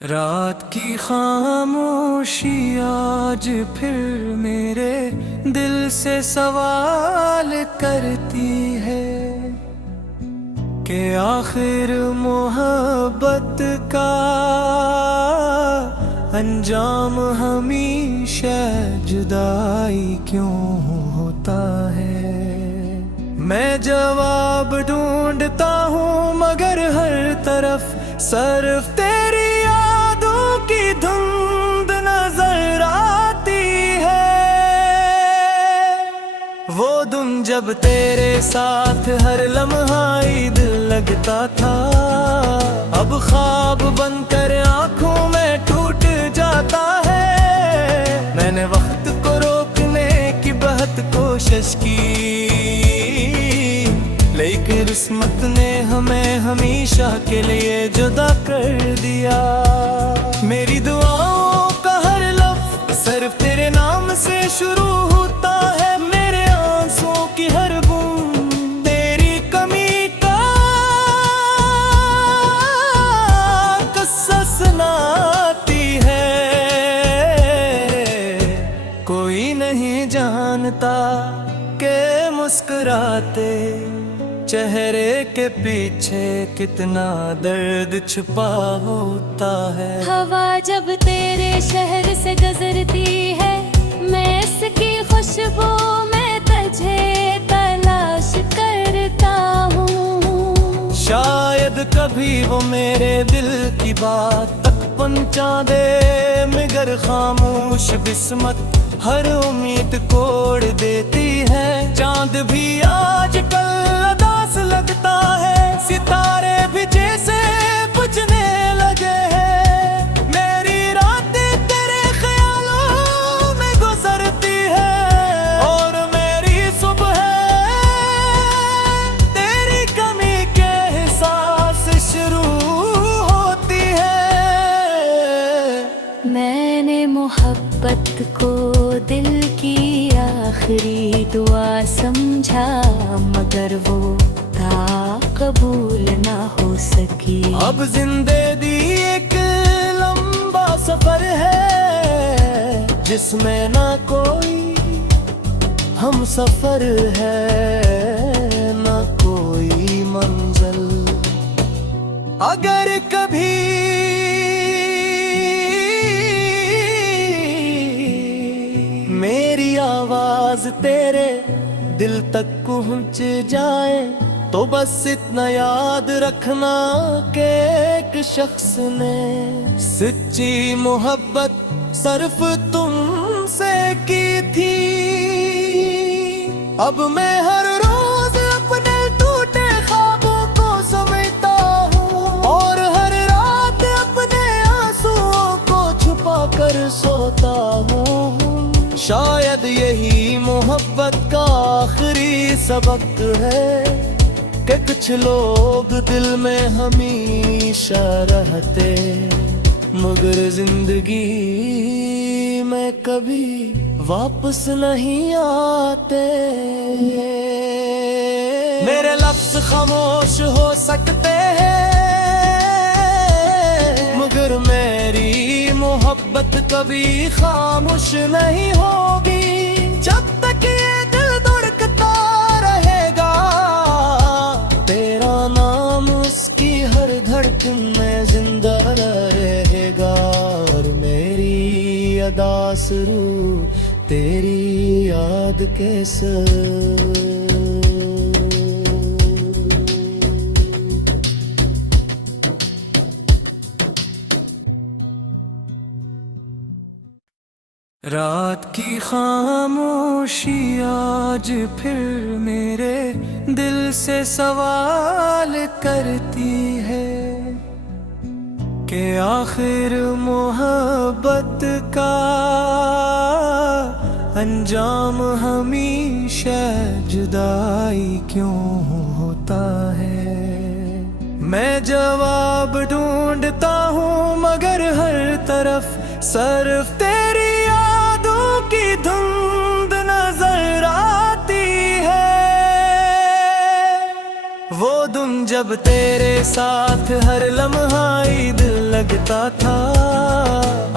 रात की खामोशी आज फिर मेरे दिल से सवाल करती है कि आखिर मोहब्बत का अंजाम हमेशा जुदाई क्यों होता है। मैं जवाब ढूंढता हूँ मगर हर तरफ सिर्फ तेरी यादों की धुंध नजर आती है। वो दिन जब तेरे साथ हर लम्हा ईद लगता था, अब ख्वाब बनकर आंखों में टूट जाता है। मैंने वक्त को रोकने की बहुत कोशिश की, लेकिन किस्मत ने हमें हमेशा के लिए जुदा कर दिया। मेरी दुआओं का हर लफ्ज़ सिर्फ तेरे नाम से शुरू होता है। मेरे आंसुओं की हर बूंद तेरी कमी का किस्सा सुनाती है। कोई नहीं जानता कि मुस्कुराते चेहरे के पीछे कितना दर्द छुपा होता है। हवा जब तेरे शहर से गुजरती है, मैं इसकी खुशबू में तुझे तलाश करता हूँ। शायद कभी वो मेरे दिल की बात तक पहुंचा दे, मगर खामोश किस्मत हर उम्मीद कोड़ देती है। चांद भी आजकल लगता है, सितारे भी जैसे बुझने लगे हैं। मेरी रातें तेरे ख्यालों में गुजरती है और मेरी सुबह तेरी कमी के एहसास शुरू होती है। मैंने मोहब्बत को दिल की आखिरी दुआ समझा, मगर वो कबूल ना हो सकी। अब जिंदगी एक लंबा सफर है, जिसमें ना कोई हम सफर है ना कोई मंजिल। अगर कभी मेरी आवाज तेरे दिल तक पहुंच जाए, तो बस इतना याद रखना कि एक शख्स ने सच्ची मोहब्बत सिर्फ तुमसे की थी। अब मैं हर रोज अपने टूटे ख्वाबों को समझता हूँ और हर रात अपने आंसुओं को छुपा कर सोता हूँ। शायद यही मोहब्बत का आखिरी सबक है कि कुछ लोग दिल में हमेशा रहते, मगर जिंदगी में कभी वापस नहीं आते। मेरे लफ्ज़ खामोश हो सकते हैं, मगर मेरी मोहब्बत कभी खामोश नहीं होगी। जब तक ये दिल धड़कता रहेगा, तेरा नाम उसकी हर धड़कन में जिंदा रहेगा। और मेरी अदा शुरू तेरी याद के साथ। रात की खामोशी आज फिर मेरे दिल से सवाल करती है कि आखिर मोहब्बत का अंजाम हमेशा जुदाई क्यों होता है। मैं जवाब ढूंढता हूँ मगर हर तरफ सिर्फ तेरी यादों की धुंध नजर आती है। वो दिन जब जब तेरे साथ हर लम्हा ईद लगता था,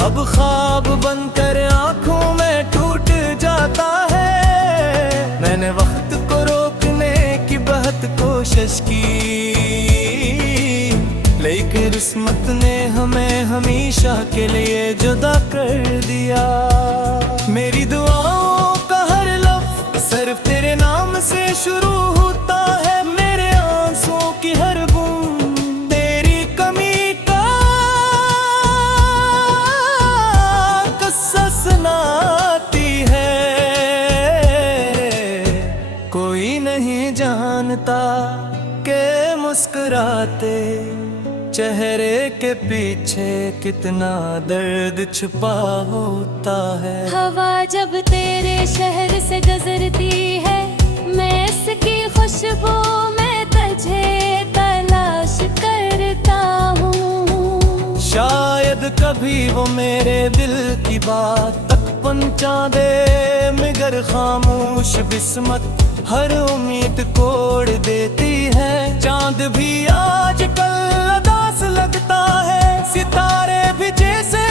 अब ख्वाब बनकर आंखों में टूट जाता है। मैंने वक्त को रोकने की बहुत कोशिश की, लेकिन किस्मत ने हमें हमेशा के लिए जुदा कर दिया। मेरी दुआओं का हर लफ्ज़ सिर्फ तेरे नाम से शुरू होता है, मेरे आंसुओं की हर बूंद तेरी कमी का किस्सा सुनाती है। कोई नहीं जानता कि मुस्कुराते चेहरे के पीछे कितना दर्द छुपा होता है। हवा जब तेरे शहर से गुजरती है, मैं इसकी खुशबू में तुझे तलाश करता हूँ। शायद कभी वो मेरे दिल की बात तक पहुंचा दे, मगर खामोश किस्मत हर उम्मीद तोड़ देती है। चांद भी आजकल उदास लगता है, सितारे भी जैसे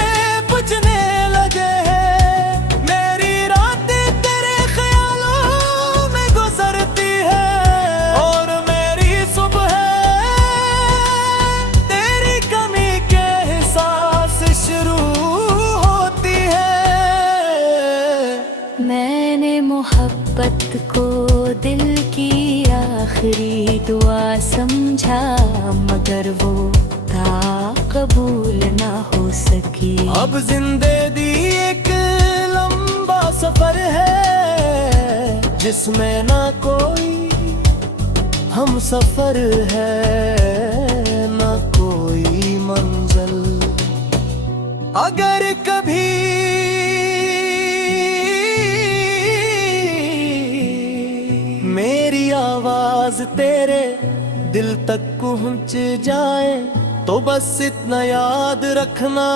बुझने लगे हैं। मेरी रातें तेरे ख्यालों में गुजरती है, और मेरी सुबह तेरी कमी के एहसास शुरू होती है। मैंने मोहब्बत को दिल की आखिरी दुआ समझा, मगर वो कबूल ना हो सकी। अब जिंदगी एक लंबा सफर है, जिसमें ना कोई हम सफर है, ना कोई मंजिल। अगर कभी मेरी आवाज तेरे दिल तक पहुंच जाए, तो बस इतना याद रखना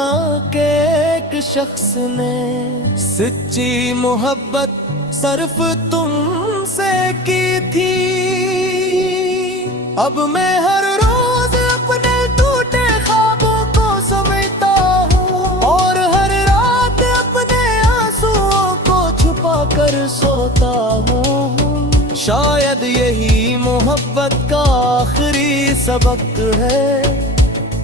कि एक शख्स ने सच्ची मोहब्बत सिर्फ तुमसे की थी। अब मैं हर रोज अपने टूटे ख्वाबों को समझता हूँ, और हर रात अपने आंसुओं को छुपा कर सोता हूँ। शायद यही मोहब्बत का आखिरी सबक है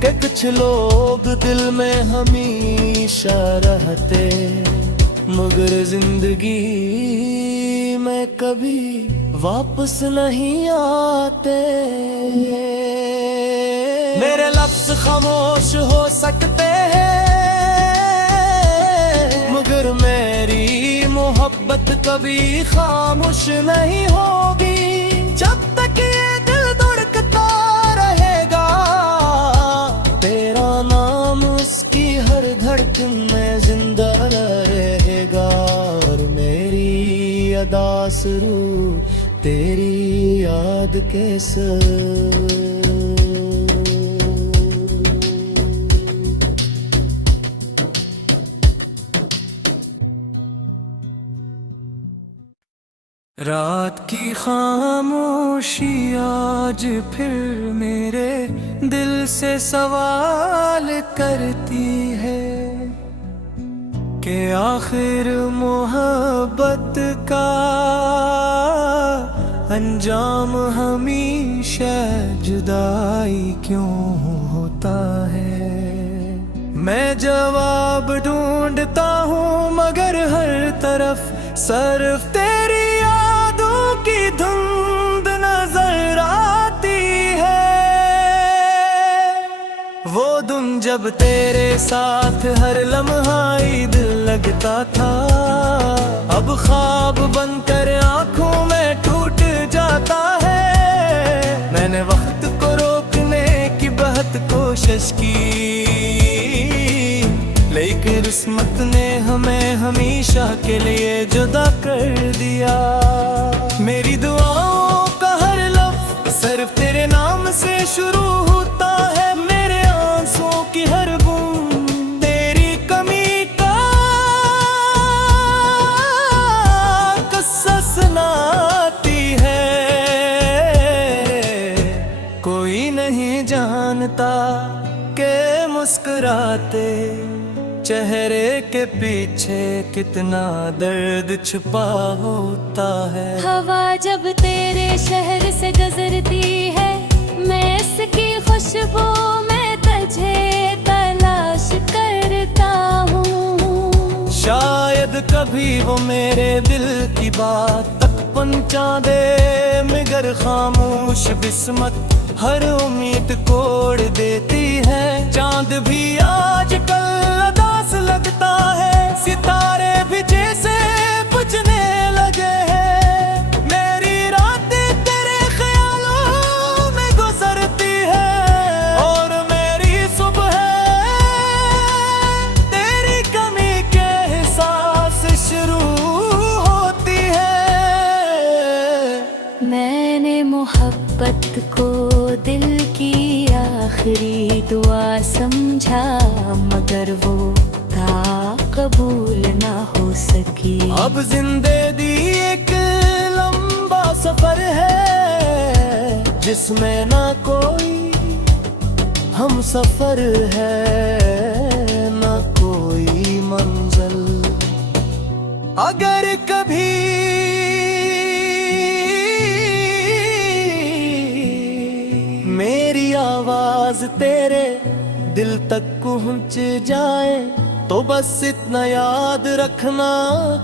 कि कुछ लोग दिल में हमेशा रहते, मगर जिंदगी में कभी वापस नहीं आते। मेरे लफ्ज़ खामोश हो सकते हैं, मगर मेरी मोहब्बत कभी खामोश नहीं होगी। जब तक ये दिल धड़कता रहेगा, तेरा नाम उसकी हर धड़कन में जिंदा रहेगा, और मेरी अदा शुरू तेरी याद के साथ। रात की खामोशी आज फिर मेरे दिल से सवाल करती है कि आखिर मोहब्बत का अंजाम हमेशा जुदाई क्यों होता है। मैं जवाब ढूंढता हूँ, मगर हर तरफ सिर्फ तेरी यादों की धुंध नजर आती है। वो दिन जब तेरे साथ हर लम्हा ईद लगता था, अब ख्वाब बनकर आंखों में टूट जाता है। मैंने वक्त को रोकने की बहुत कोशिश की, लेकिन किस्मत ने हमें हमेशा के लिए जुदा कर दिया। मेरी दुआओं का हर लफ्ज़ सिर्फ तेरे नाम से शुरू होता है, मेरे आंसुओं की हर बूंद तेरी कमी का किस्सा सुनाती है। कोई रातें, चेहरे के पीछे कितना दर्द छुपा होता है। हवा जब तेरे शहर से गुजरती है, मैं इसकी खुशबू में तुझे तलाश करता हूँ। शायद कभी वो मेरे दिल की बात तक पहुंचा दे, मगर खामोश किस्मत हर उम्मीद तोड़ देती है। चांद भी आजकल उदास लगता है, सितारे भी जैसे बुझने लगे हैं। मेरी रातें तेरे ख्यालों में गुजरती है, और मेरी सुबह तेरी कमी के एहसास शुरू होती है। मैंने मोहब्बत को दिल की आखिरी दुआ समझा, मगर वो था कबूल ना हो सकी। अब जिंदगी एक लंबा सफर है, जिसमें ना कोई हम सफर है, ना कोई मंजिल। अगर कभी मेरी आवाज तेरे दिल तक पहुंच जाए, तो बस इतना याद रखना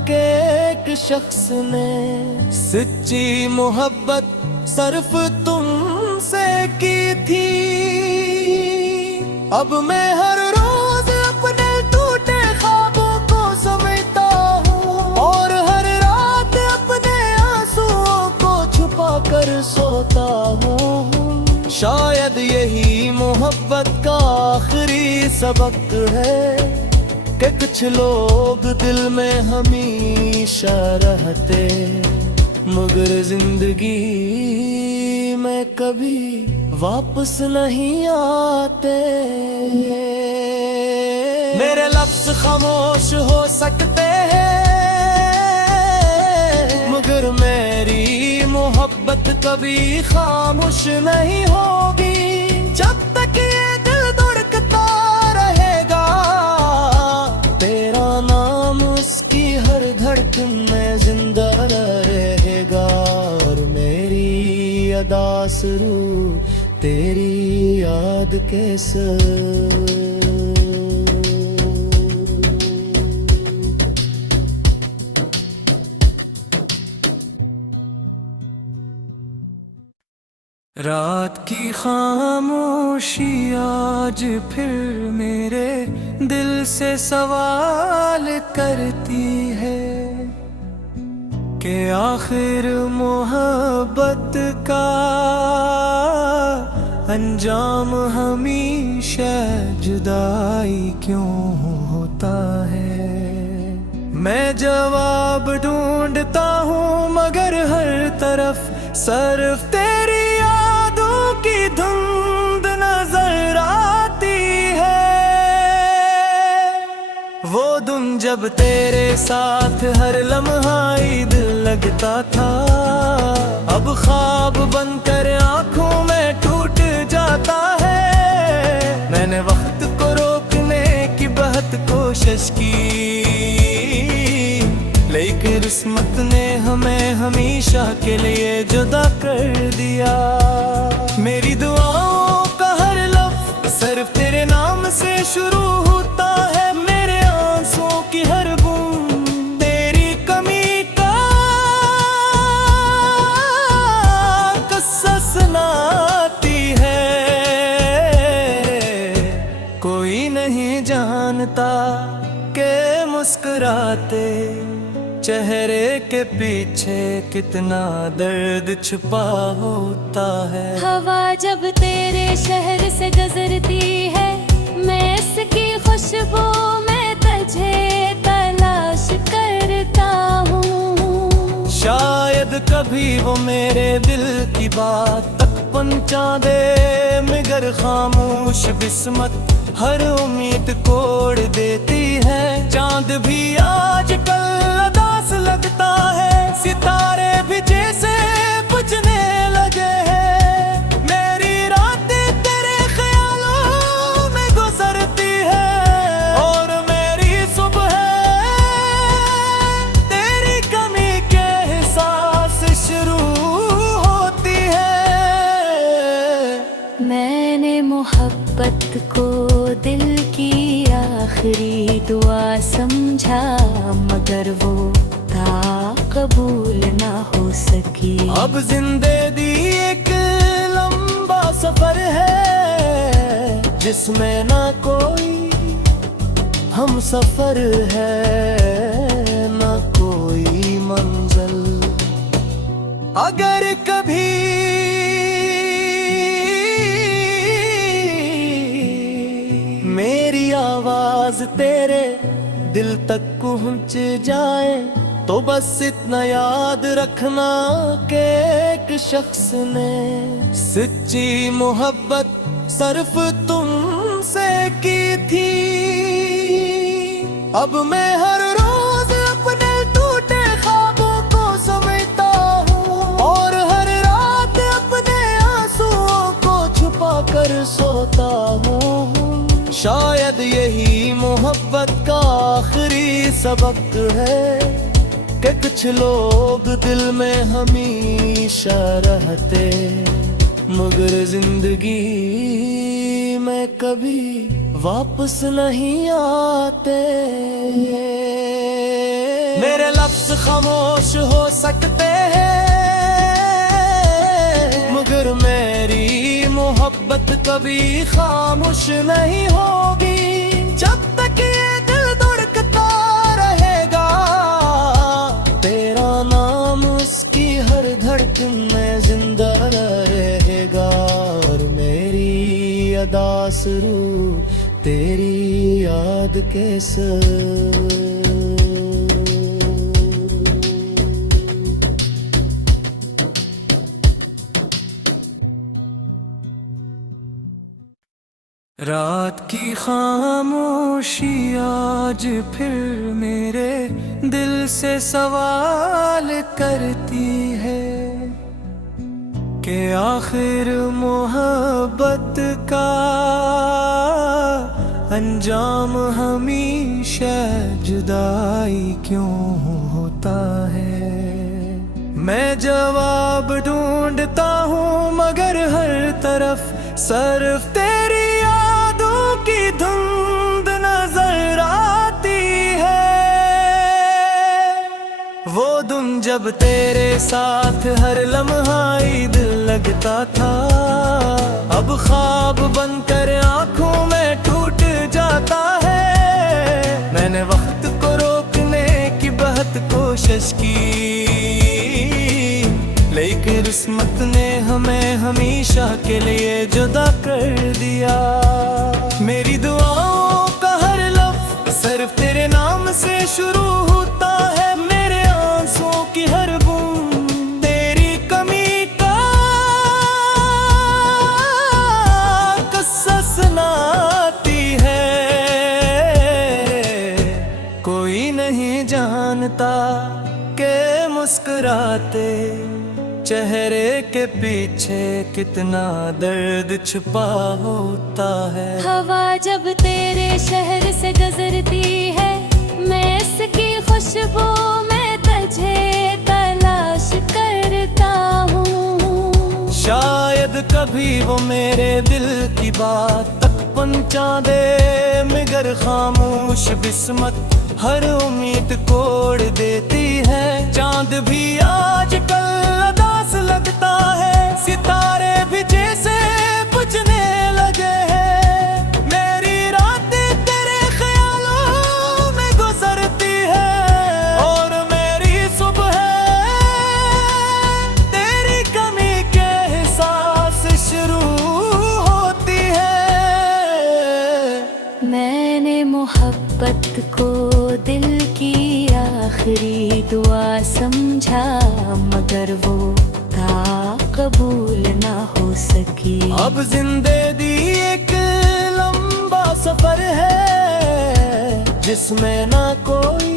कि एक शख्स ने सच्ची मोहब्बत सिर्फ तुमसे की थी। अब मैं हर रोज अपने टूटे ख्वाबों को समझता हूँ, और हर रात अपने आंसुओं को छुपा कर सोता हूँ। शायद यही मोहब्बत का आखिरी सबक है, कि कुछ लोग दिल में हमेशा रहते, मगर जिंदगी में कभी वापस नहीं आते। मेरे लफ्ज खामोश हो सकते हैं, मगर मेरी मोहब्बत कभी खामोश नहीं होगी। जब तक ये दिल धड़कता रहेगा, तेरा नाम उसकी हर धड़कन में जिंदा रहेगा। और मेरी अदा शुरू तेरी याद के साथ। रात की खामोशी आज फिर मेरे दिल से सवाल करती है, कि आखिर मोहब्बत का अंजाम हमेशा जुदाई क्यों होता है। मैं जवाब ढूंढता हूँ, मगर हर तरफ सिर्फ तेरी यादों की धुंध नजर आती है। वो दिन जब तेरे साथ हर लम्हा ईद लगता था, अब ख्वाब बनकर आंखों में टूट जाता है। मैंने वक्त को रोकने की बहुत कोशिश की, लेकिन किस्मत ने हमें हमेशा के लिए जुदा कर दिया। मेरी दुआओं का हर लफ्ज़ सिर्फ तेरे नाम से शुरू होता है, मेरे आंसुओं की हर बूंद तेरी कमी का किस्सा सुनाती है। कोई नहीं जानता कि मुस्कुराते चेहरे के पीछे कितना दर्द छुपा होता है। हवा जब तेरे शहर से गुजरती है, मैं इसकी खुशबू में तुझे तलाश करता हूँ। शायद कभी वो मेरे दिल की बात तक पहुंचा दे, मगर खामोश किस्मत हर उम्मीद तोड़ देती है। चांद भी आजकल उदास लगता है, सितारे भी जैसे बुझने लगे हैं। मेरी रातें तेरे ख्यालों में गुजरती है, आखिरी दुआ समझा, मगर वो था कबूल ना हो सकी। अब जिंदगी एक लंबा सफर है, जिसमें ना कोई हम सफर है, ना कोई मंजिल। अगर कभी मेरी आवाज तेरे दिल तक पहुंच जाए, तो बस इतना याद रखना कि एक शख्स ने सच्ची मोहब्बत सिर्फ तुमसे की थी। अब मैं हर रोज अपने टूटे ख्वाबों को समझता हूँ, और हर रात अपने आंसुओं को छुपा कर सोता हूँ। शायद यही मोहब्बत का आखिरी सबक है, कि कुछ लोग दिल में हमेशा रहते, मगर जिंदगी में कभी वापस नहीं आते। मेरे लफ्ज खामोश हो सकते हैं, मगर मेरी मोहब्बत कभी खामोश नहीं होगी। जब तक ये दिल धड़कता रहेगा, तेरा नाम उसकी हर धड़कन में जिंदा रहेगा। और मेरी अदा शुरू तेरी याद के साथ। रात की खामोशी आज फिर मेरे दिल से सवाल करती है, कि आखिर मोहब्बत का अंजाम हमेशा जुदाई क्यों होता है। मैं जवाब ढूंढता हूँ, मगर हर तरफ सिर्फ तेरी यादों की धुंध नजर आती है। वो दिन जब तेरे साथ हर लम्हा ईद लगता था, अब ख्वाब बनकर आंखों में टूट जाता है। मैंने वक्त को रोकने की बहुत कोशिश की, लेकिन किस्मत ने हमें हमेशा के लिए जुदा कर दिया। मेरी दुआओं का हर लफ्ज़ सिर्फ तेरे नाम से शुरू होता है, मेरे आंसुओं की हर बूंद तेरी कमी का किस्सा सुनाती है। कोई नहीं जानता कि मुस्कुराते चेहरे के पीछे कितना दर्द छुपा होता है। हवा जब तेरे शहर से गुजरती है, मैं इसकी खुशबू में तुझे तलाश करता हूँ। शायद कभी वो मेरे दिल की बात तक पहुंचा दे, मगर खामोश किस्मत हर उम्मीद कोड़ देती है। चांद भी आजकल उदास लगता है, सितारे भी जैसे बुझने लगे हैं। मेरी रातें तेरे ख्यालों में गुजरती है, और मेरी सुबह तेरी कमी के एहसास शुरू होती है। मैंने मोहब्बत को दिल की आखिरी दुआ समझा, मगर वो था कबूल ना हो सकी। अब जिंदगी एक लंबा सफर है, जिसमें ना कोई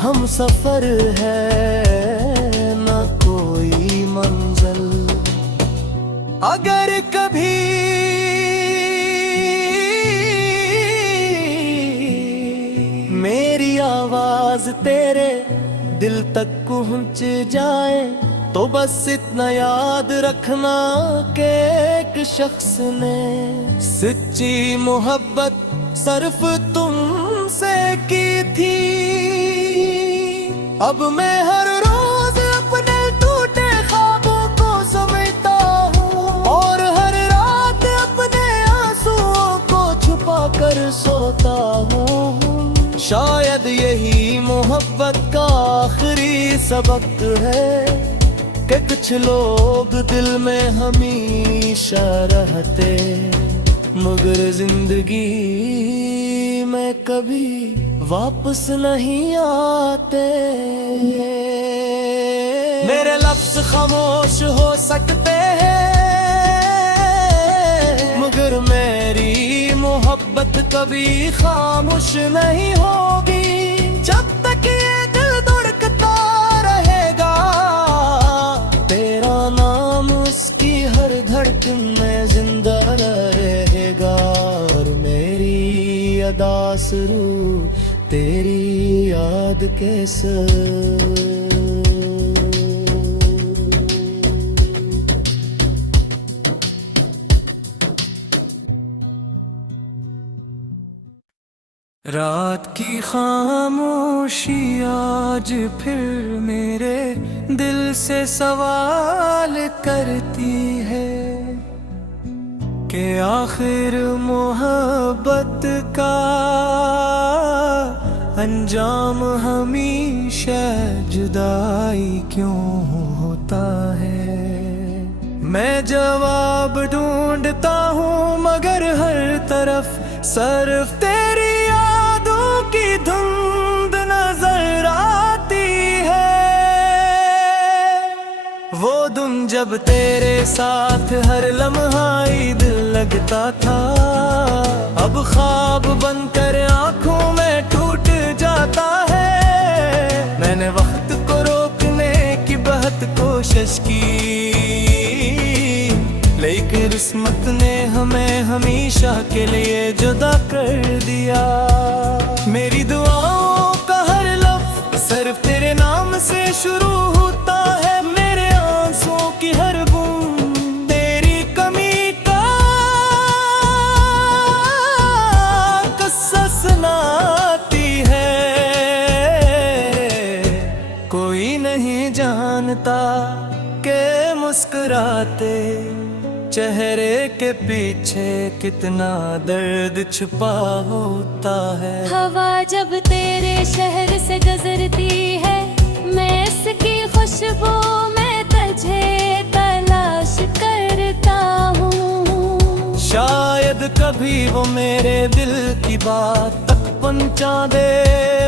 हम सफर है, ना कोई मंजिल। अगर कभी मेरी आवाज तेरे दिल तक पहुंच जाए, तो बस इतना याद रखना कि एक शख्स ने सच्ची मोहब्बत सिर्फ तुमसे की थी। अब मैं हर रोज अपने टूटे ख्वाबों को समझता हूँ और हर रात अपने आंसुओं को छुपा कर सोता हूँ। शायद यही मोहब्बत का आखिरी सबक है कि कुछ लोग दिल में हमेशा रहते मगर जिंदगी में कभी वापस नहीं आते। मेरे लफ्ज़ खामोश हो सकते हैं मगर मेरी मोहब्बत कभी खामोश नहीं होगी। जब तक ये दिल धड़कता रहेगा तेरा नाम उसकी हर धड़कन में जिंदा रहेगा और मेरी अदा शुरू तेरी याद के साथ। रात की खामोशी आज फिर मेरे दिल से सवाल करती है कि आखिर मोहब्बत का अंजाम हमेशा जुदाई क्यों होता है। मैं जवाब ढूंढता हूँ मगर हर तरफ सिर्फ तेरी यादों की धुंध नजर आती है। वो दिन जब तेरे साथ हर लम्हा ईद लगता था अब ख्वाब बनकर आंखों में टूट जाता है। मैंने वक्त को रोकने की बहुत कोशिश की लेकिन किस्मत ने हमें हमेशा के लिए जुदा कर दिया। मेरी दुआओं का हर लफ्ज़ सिर्फ तेरे नाम से शुरू होता है। मेरे आंसुओं की हर बूंद तेरी कमी का कसस सुनाती है। कोई नहीं जानता कि मुस्कुराते चेहरे के पीछे कितना दर्द छुपा होता है। हवा जब तेरे शहर से गुजरती है मैं इसकी खुशबू में तुझे तलाश करता हूँ। शायद कभी वो मेरे दिल की बात तक पहुंचा दे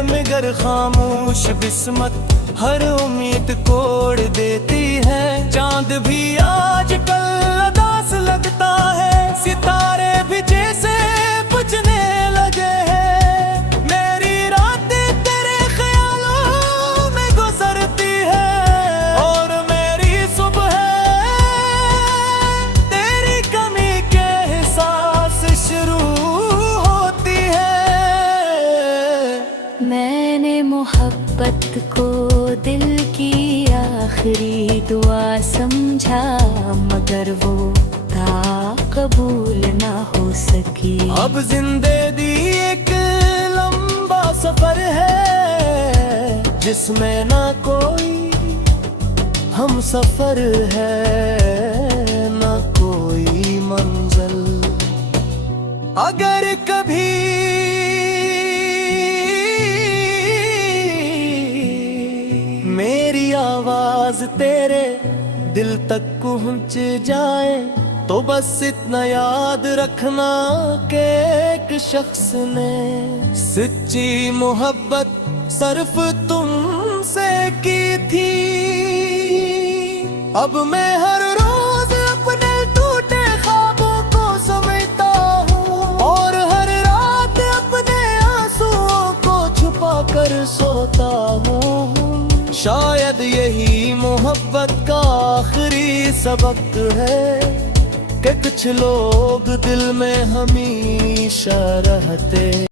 मगर खामोश किस्मत हर उम्मीद तोड़ देती है। चांद भी आजकल उदास लगता है सितारे भी जैसे बुझने लगे हैं। मेरी रातें तेरे ख्यालों में गुजरती है और मेरी सुबह तेरी कमी के एहसास शुरू होती है। मैंने मोहब्बत को दिल की आखिरी दुआ समझा मगर वो कबूल ना हो सकी। अब जिंदगी एक लंबा सफर है जिसमें ना कोई हम सफर है ना कोई मंजिल। अगर कभी मेरी आवाज तेरे दिल तक पहुंच जाए तो बस इतना याद रखना कि एक शख्स ने सच्ची मोहब्बत सिर्फ तुमसे की थी। अब मैं हर रोज अपने टूटे ख्वाबों को समझता हूँ और हर रात अपने आंसुओं को छुपा कर सोता हूँ। शायद यही मोहब्बत का आखिरी सबक है कि कुछ लोग दिल में हमेशा रहते